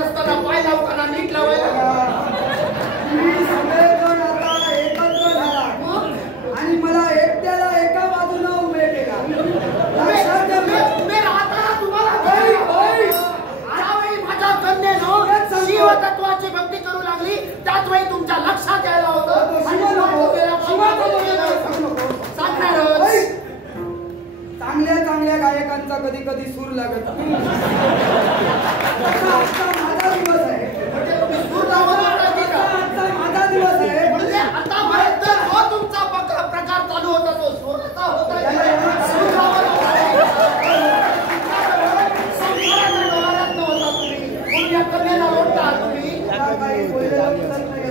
असताना पाय लावताना नीट लावायला सगळेजण आता एकत्र झाला आणि मला एकट्याला एका बाजूला उभे केला. तुम्ही राहताना तुम्हाला त्यावेळी माझ्या कन्येनं शिवतत्वाची भक्ती करू लागली. त्याच वेळी तुमच्या लक्षात यायला होतं चांगल्या चांगल्या गायकांचा कधी कधी सूर लागत. माझा दिवस आहे म्हणजे तुम्ही सूर माझा दिवस आहे म्हणजे आतापर्यंत जो तुमचा प्रकार चालू होता तो सूरचा होता.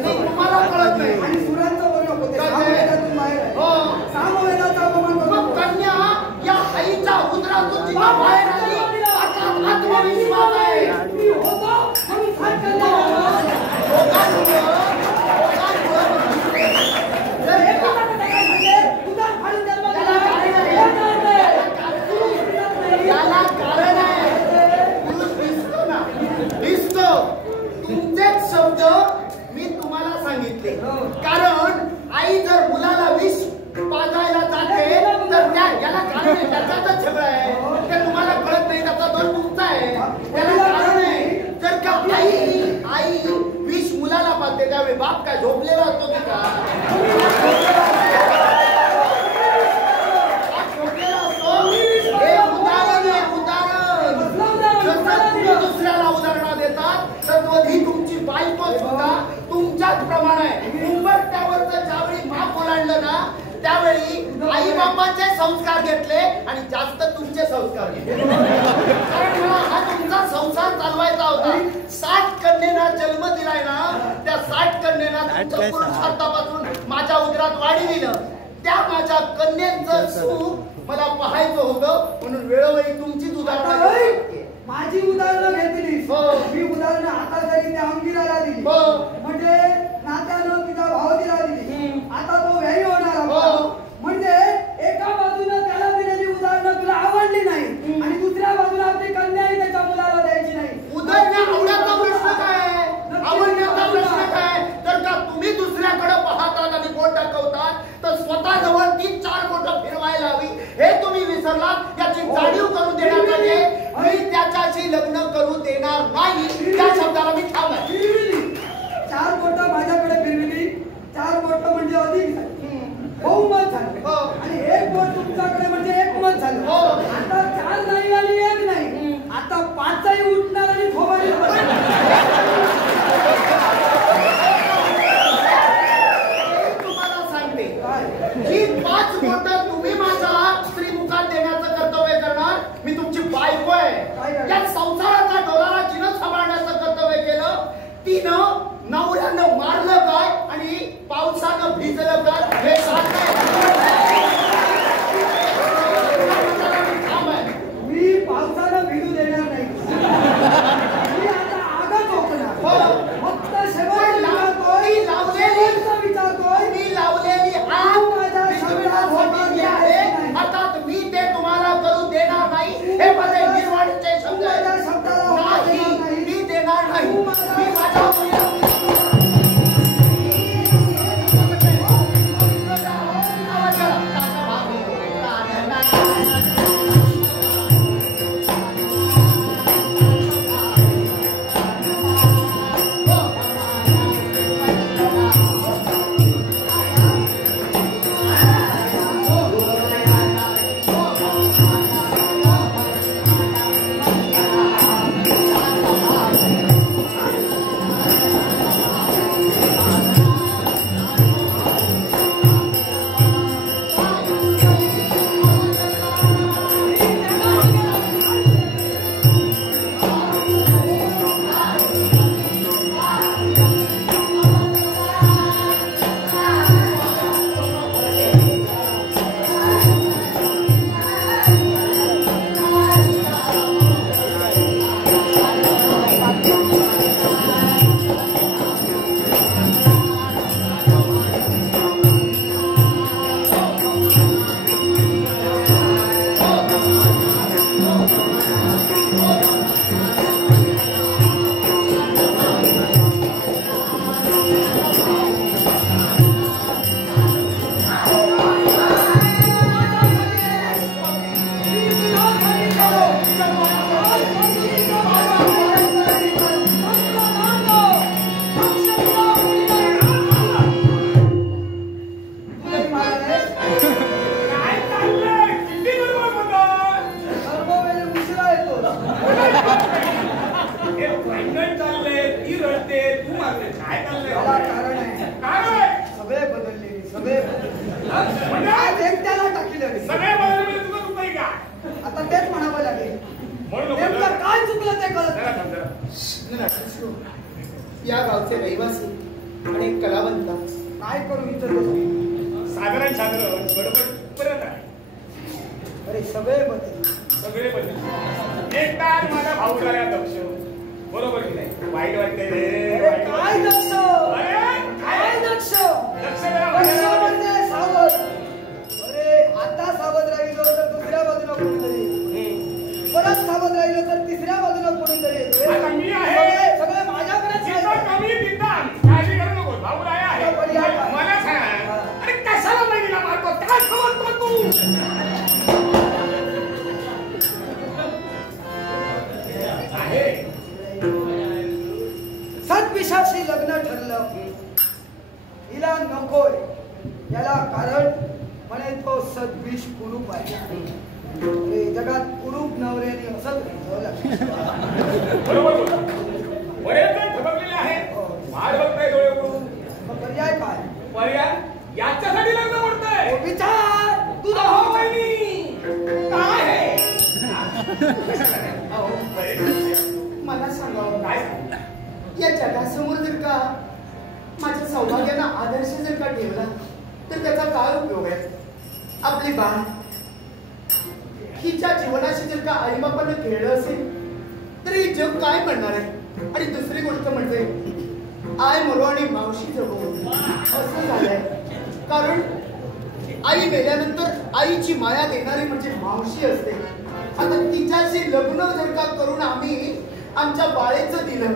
तुम्हाला कळत नाही आणि सुरांचं बोलणं होते सामवेदाचा अपमान. कन्या या आईच्या उदरातून जेव्हा बाहेर आली आता आत्मविश्वास आहे. याला कारण आहे पुरुष दिसतो ना दिसतो. तुमचेच शब्द मी तुम्हाला सांगितले. कारण आई जर मुलाला विष पाजायला जाते तर याला कारण आहे. त्याच्यातच सगळं आहे. ते तुम्हाला कळत नाही. त्याचा दोष तुमचा आहे. त्याला कारण आहे. जर का आई विष मुलाला पाजते त्यावेळी बाप काय झोपलेला असतो की का झोपलेला असतो. हे उदाहरण आहे उदाहरण. जसं तुम्ही दुसऱ्याला उदाहरण देतात तद्वधी तुमची बायको सुद्धा तुमच्याच प्रमाणे आहे. उंबरट्यावरचं ज्यावेळी बाप ओलांडलं ना त्यावेळी आई बापाचे संस्कार घेतले आणि जास्त तुमचे संस्कार घेतले. कारण हा तुमचा संसार चालवायचा होता. 60 कन्येना जन्म दिलाय ना त्या 60 कन्येना तुमच्या पुरुषार्थापासून माझ्या उदरात वाढी दिलं. त्या माझ्या कन्येचं सुख मला पाहायचं होतं म्हणून वेळोवेळी तुमचीच उदाहरणं माझी उदाहरणं घेतली. मी उदाहरणं हातासाठी त्या अंकिराला दिली म्हणजे नात्यानं तिचा भावतीला दिली. आता तो व्यायी होणार म्हणजे एका बाजूने त्याला दिलेली उदाहरणं तुला आवडली नाही आणि दुसऱ्या बाजूला आपली कन्याही त्याच्या मुलाला द्यायची नाही. उदाहरण आवडण्याचा प्रश्न काय आवडण्याचा प्रश्न काय. तर का तुम्ही दुसऱ्याकडे पाहतात आणि बोट दाखवतात तर स्वतः जवळ 3-4 बोटं फिरवायला हवी हे तुम्ही विसरलात. याची जाणीव करून देण्यासाठी मी त्याच्याशी लग्न करू देणार नाही. त्या शब्दाला मी ठाम आहे. 4 बोटं माझ्याकडे फिरविली. 4 बोटं म्हणजे अधिक बहुमत झालं आणि 1 बोट तुमच्याकडे म्हणजे एकमत झालं. आता 4 नाही आणि 1 नाही. आता 5ही उठणार आणि थोबाडी तुम्हाला सांगते ही 5 बोटं तुम्ही माझ्या स्त्रीमुखात देण्याचं कर्तव्य करणार. मी तुमची बायको आहे. या संसाराचा डोलारा जिनं सांभाळण्याचं कर्तव्य केलं. तिनं नवऱ्यानं मारलं काय आणि पावसानं भिजलं काय हे मी पावसानं भिजू देणार नाही. मी आता आगच होणार. फक्त शेवट लावलेली विचारतोय मी लावलेली आग आहे. अर्थात मी ते तुम्हाला करू देणार नाही. हे माझे निर्वाणीचे शब्द नाही. मी देणार नाही. मी माझ्या भांडण चाललंय, ती रडते, तू मारते, काय चाललंय? त्याला कारण आहे. काय? सगळे बदलले, सगळे बदलले. आज एकट्याला टाकले. सगळे बदलले, तुझं चुकतंय का? आता तेच म्हणावं लागेल. नेमकं काय चुकलं ते कळत नाही. या गावचे रहिवासी आणि कलावंत काय करू विचारतो. साधारण गडबड परत आहे. अरे सगळे बदल, सगळे बदल. एकटाच माझा भाऊ झाला दक्ष. बरोबर की नाही? वाईट वाटतंय रे. काय दक्ष? काय दक्ष? दक्ष म्हणजे सावध. अरे आता सावध राहिलो तर दुसऱ्या बाजूला कोणीतरी, परत सावध राहिलो तर तिसऱ्या बाजूला कोणीतरी येते. आता मी आहे. सगळे माझ्याकडेच जिथं कमी तिथं काळजी करू नको. भाऊ राया आहे. मला सांग, अरे कशाला बहिणीला मारतो? काय समजतो तू? सद्विशाशी लग्न ठरलं. हिला नकोय. याला कारण म्हणे तो सद्विष कुरूप आहे. अरे जगात कुरूप नवऱ्याने असंच बरोबर बरेच जण ठबकलेले आहेत. वाट बघताय डोळे उघडून. पर्याय काय? पर्याय याच्यासाठी लग्न मोडतंय. विचार तुझा अहो बहिणी, काय आहे? अहो, मला सांगावं काय? या जगासमोर जर का माझ्या सौभाग्याला आदर्श जर का ठेवला तर त्याचा काय उपयोग आहे? आपली बाण हिच्या जीवनाशी जर का आईबापानं खेळलं असेल तर ही जग काय म्हणणार आहे? आणि दुसरी गोष्ट म्हणजे आई मरो आणि मावशी जगो असं झालंय. कारण आई मेल्यानंतर आईची माया देणारी म्हणजे मावशी असते. आता तिच्याशी लग्न जर का करून आम्ही आमच्या बाळेचं दिलं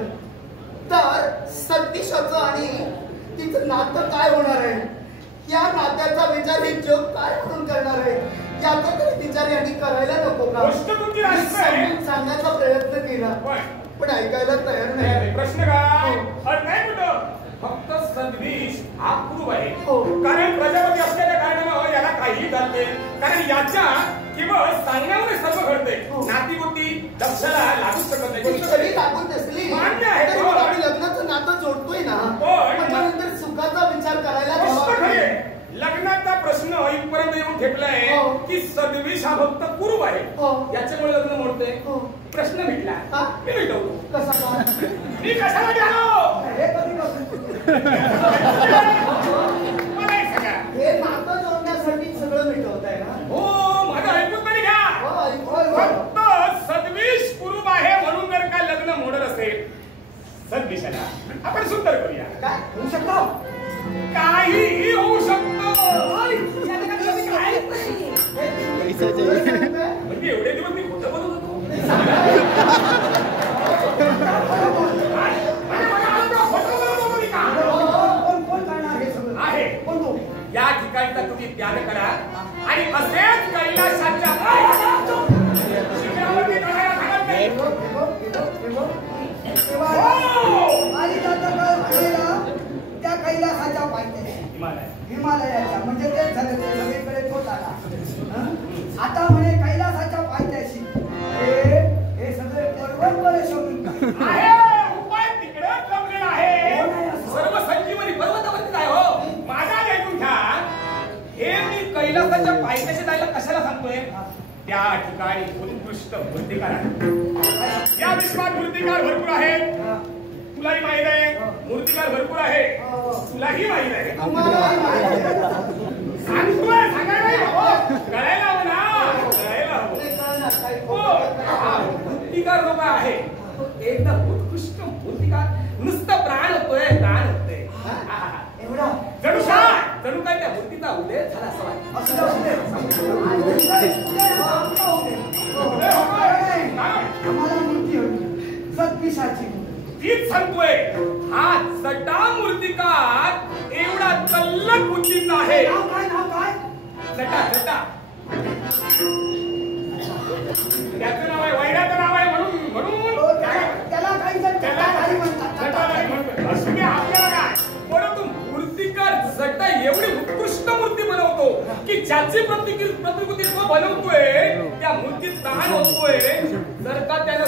तर सतीशाचं आणि तिचं नातं काय होणार आहे? या नात्याचा विचार हे जग काय म्हणून करणार आहे? याचा तरी विचार यांनी करायला नको का? समजून सांगण्याचा प्रयत्न केला पण ऐकायला तयार नाही. प्रश्न काय? नाही कुठं फक्त सद्विष हा कुरूप आहे. कारण प्रजापती असलेल्या कारणानं याला काहीही घालते. कारण याच्या किंवा सांगण्यामुळे सर्व घडते. नाती गोती दक्षाला लागू शकत नाही. जरी लागून नसली मान्य आहे. आम्ही लग्नाचं नातं जोडतोय ना, पण नंतर सुखाचा विचार करायला हवा. लग्नाचा प्रश्न इथपर्यंत येऊन ठेपलाय की सद्विष हा फक्त कुरूप आहे. याच्यामुळे लग्न मोडते. प्रश्न मिटला. मी मिटवतो. कसा काय? मी कशाला गेलो? हे कधी कसं? मला एक सांगा. हे नातं जोडण्यासाठी सगळं मिटवताय ना? हो, माझं ऐकून तरी घ्या. फक्त सद्विष कुरूप आहे म्हणून जर का लग्न मोडत असेल सद्विषाला आपण सुंदर करूया. काय होऊ शकतो? काहीही होऊ शकतं. म्हणजे एवढे दिवस मी खोटं बोलत होतो. आहे या ठिकाणचा तुम्ही त्याग करा आणि असेच कैलासाच्या शिखरावरती चढायला सांगत नाही. त्या कैलासाच्या पायथ्याशी हिमालयाच्या म्हणजे तेच झालं. ते सगळीकडे तोच आला. आता म्हणे कैलासाच्या पायथ्याशी हे सगळे पर्वत बरे शोधून आहे. उपाय तिकडेच जमलेला आहे. सर्व संजीवनी पर्वतावरतीच आहे. हो, माझा ऐकून घ्या. हे मी कैलासाच्या पायथ्याशी जायला कशाला सांगतोय? त्या ठिकाणी उत्कृष्ट मूर्तिकार आहेत. या विश्वात मूर्तिकार भरपूर आहेत. तुलाही माहित आहे. मूर्तिकार भरपूर आहे. तुलाही माहित आहे. सांगतोय, सांगायला हवं. कळायला हवं ना, कळायला हवं. मूर्तिकार लोक आहे एकदम उत्कृष्ट मूर्तिकार. नुसतं प्राण होतोय, प्राण होतोय. जणू काय त्या मूर्तीचा उदय झाला असं वाटतं. आम्हाला मूर्ती होती सद्विषाची. तीच सांगतोय. हा जटा मूर्तिकार एवढा तल्लख बुद्धीचा आहे. नाव काय? जटा. त्याचं नाव आहे, वैराचं नाव आहे. म्हणून त्याला काही जण जटाधारी म्हणतात. जटाधारी म्हणतात. असं मी आपल्याला काय, परंतु मूर्तिकार जटा एवढी उत्कृष्ट मूर्ती बनवतो की ज्याची प्रतिकृती तो बनवतोय त्या मूर्तीत प्राण होतोय. जर का त्याला